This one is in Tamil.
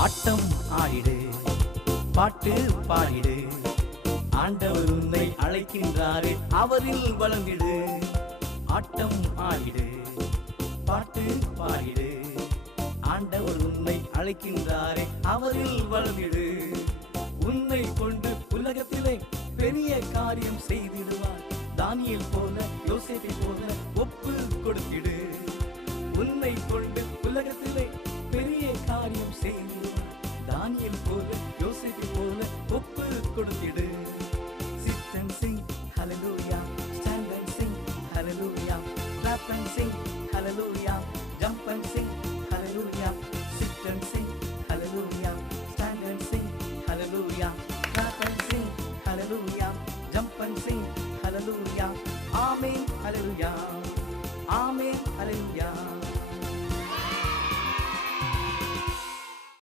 பாடிடு பாட்டு பாடிடு. ஆண்டவர் உன்னை அழைக்கின்றாரே அவரில் வளர்ந்திடு. ஆட்டம் ஆடிடு பாட்டு பாடிடு. ஆண்டவர் உன்னை அழைக்கின்றாரே அவரில் வளர்ந்திடு. உன்னை கொண்டு உலகத்திலே பெரிய காரியம் செய்திடுவார். தானியல் போல யோசிப்பை போல ஒப்பு கொடுத்திடு. உன்னை கொண்டு உலகத்திலே clap and sing hallelujah. Jump and sing hallelujah. Sit and sing hallelujah. Stand and sing hallelujah. Clap and sing hallelujah. Jump and sing hallelujah. Amen hallelujah. Amen hallelujah.